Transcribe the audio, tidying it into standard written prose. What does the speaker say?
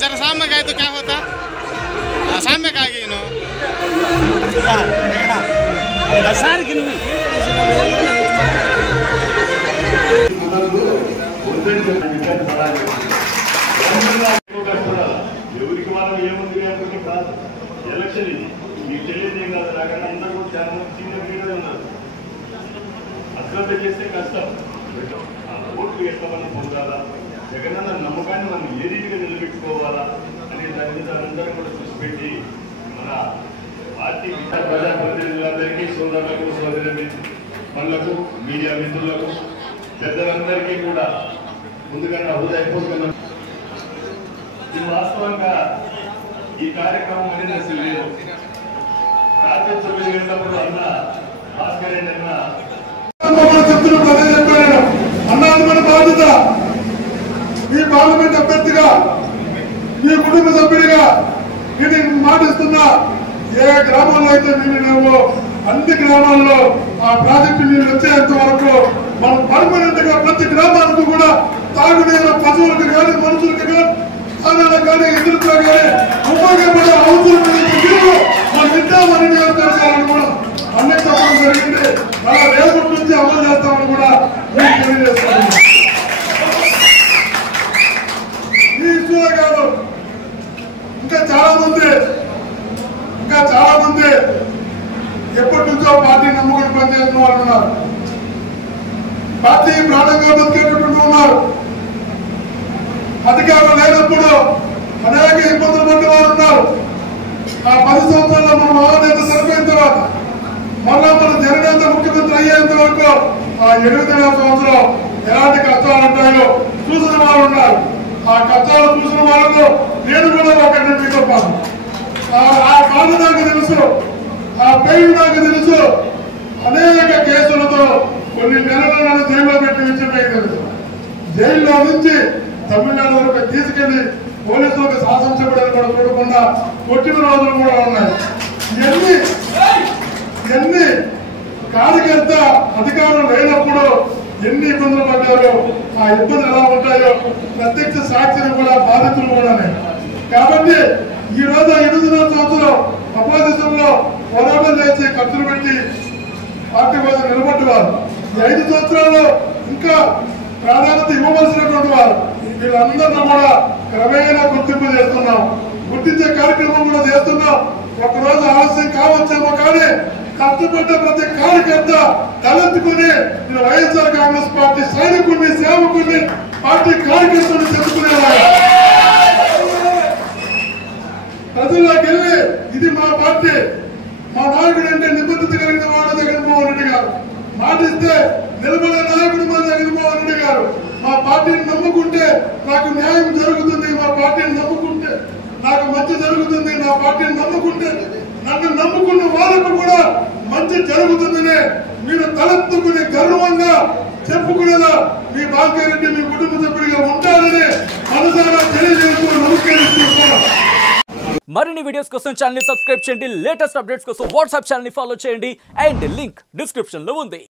जरा सामने गए तो क्या होता? सामने कहा गई नो सार की ఎవరికి మనం ఏముంది అనుకుంటే కాదు. ఎలక్షన్ ఇది మీకు తెలియదు ఏం కాదు. నాకన్నా అందరూ కూడా చాలా మంది చిన్న క్రీడలు ఉన్నారు. అశ్రద్ధ చేస్తే కష్టం. ఓట్లు ఎంతమంది పొందాలా, జగనన్న నమ్మకాన్ని మనం ఏ రీతిగా నిలబెట్టుకోవాలా అనే దాని మీద అందరూ కూడా చూసి పెట్టి మన పార్టీ ప్రజాప్రతినిధులందరికీ, సోదరులకు, సోదరి మనలకు, మీడియా మిత్రులకు, పెద్దలందరికీ కూడా ముందుగా నా హృదయపూర్వక ఇది వాస్తవంగా ఈ కార్యక్రమం అనేది అసలు లేదు. రాత్రి 9 గంటలప్పుడు అన్న భాస్కర్ రెడ్డి అన్న అన్నది మన బాధ్యత. మీ పార్లమెంట్ అభ్యర్థిగా, మీ కుటుంబ సభ్యుడిగా ఇది మాటిస్తున్నా. ఏ గ్రామాల్లో అయితే నీళ్ళు అన్ని గ్రామాల్లో ఆ ప్రాజెక్టు నీళ్ళు వచ్చేంత వరకు మనం పర్మనెంట్ గా ప్రతి గ్రామాలకు కూడా తాగునీరు పశువులకు కానీ, మనుషులకు కానీ, ఆనాలకు కానీ, ఇతరులకు కానీ ఉపయోగపడే అవసరం నీరు మనం ఇద్దామని నియోజకవర్గాలను కూడా అన్ని చెప్పడం జరిగింది. అలా రేపటి నుంచి అమలు చేస్తామని కూడా మీకు తెలియజేస్తాను. ఈ ఇష్యూలే కాదు, ఇంకా చాలా మంది ఎప్పటి నుంచో పార్టీ నమ్ముకుని పనిచేసిన వాళ్ళు ఉన్నారు. పార్టీ ప్రాణంగా బతికేటటువంటి ఉన్నారు. అధికారం లేనప్పుడు అనేక ఇబ్బందులు పడిన వారు ఉన్నారు. ఆ 10 సంవత్సరాల్లో మన మహానేత సరిపోయిన తర్వాత మళ్ళా మన జననేత ముఖ్యమంత్రి అయ్యేంత వరకు ఆ 8వ సంవత్సరం ఎలాంటి కష్టాలు ఉంటాయో చూసిన వారు ఉన్నారు. ఆ కష్టాలు చూసిన వాళ్ళలో నేను కూడా ఒకటి మీతో పాటు ఆ బాధ నాకు తెలుసు, ఆ పెయిన్ నాకు తెలుసు. అనేక కేసులతో కొన్ని నెలలను జైల్లో పెట్టి విషయం నాకు తెలుసు. జైల్లో నుంచి తమిళనాడు వరకు తీసుకెళ్లి పోలీసులకు శాసించబడని కూడా చూడకుండా కొట్టిన రోజులు కూడా ఉన్నాయి. ఎన్ని కార్యకర్త అధికారం లేనప్పుడు ఎన్ని ఇబ్బందులు పడ్డారో, ఆ ఇబ్బందులు ఎలా ఉంటాయో ప్రత్యక్ష సాక్షులు కూడా, బాధితులు కూడా. కాబట్టి ఈ రోజు 8వ సంవత్సరం అపోజిషన్లో పోరాటం చేసి ఖర్చులు పెట్టి పార్టీ కోసం నిలబడ్డవారు. ఈ 5 సంవత్సరాల్లో ఇంకా ప్రాధాన్యత ఇవ్వవలసినటువంటి వారు వీళ్ళందరినీ కూడా క్రమేణా గుర్తింపు చేస్తున్నాం. గుర్తించే కార్యక్రమం కూడా చేస్తున్నాం. ఒకరోజు ఆలస్యం కావచ్చేమో కానీ కష్టపడ్డ ప్రతి కార్యకర్త తలెత్తుకుని నేను వైఎస్ఆర్ కాంగ్రెస్ పార్టీ సైనికుడిని, సేవకుడిని, పార్టీ కార్యకర్తను చెప్పుకునేవారు. ప్రజల్లోకి వెళ్ళి ఇది మా పార్టీ, మా నాయకుడు అంటే నిబద్ధత కలిగిన వాడు జగన్మోహన్ రెడ్డి గారు. మాటిస్తే నిలబడే నాయకుడు మా జగన్మోహన్ రెడ్డి గారు. మా పార్టీని నమ్ముకుంటే నాకు న్యాయం జరుగుతుంది, మా పార్టీని నమ్ముకుంటే నాకు మంచి జరుగుతుంది, నా పార్టీని నమ్ముకుంటే నన్ను నమ్ముకున్న వాళ్ళకు కూడా మంచి జరుగుతుందని మీరు తలెత్తుకుని గర్వంగా చెప్పుకునేలా మీ భాస్కర్ రెడ్డి మీ కుటుంబ సభ్యుడిగా ఉంటారని మనసారా తెలియజేస్తూ నమస్కరిస్తున్నాను. మరిన్ని వీడియోస్ కోసం ఛానల్ ని సబ్స్క్రైబ్ చేయండి. లేటెస్ట్ అప్డేట్స్ కోసం వాట్సాప్ ఛానల్ ని ఫాలో చేయండి. అండ్ లింక్ డిస్క్రిప్షన్ లో ఉంది.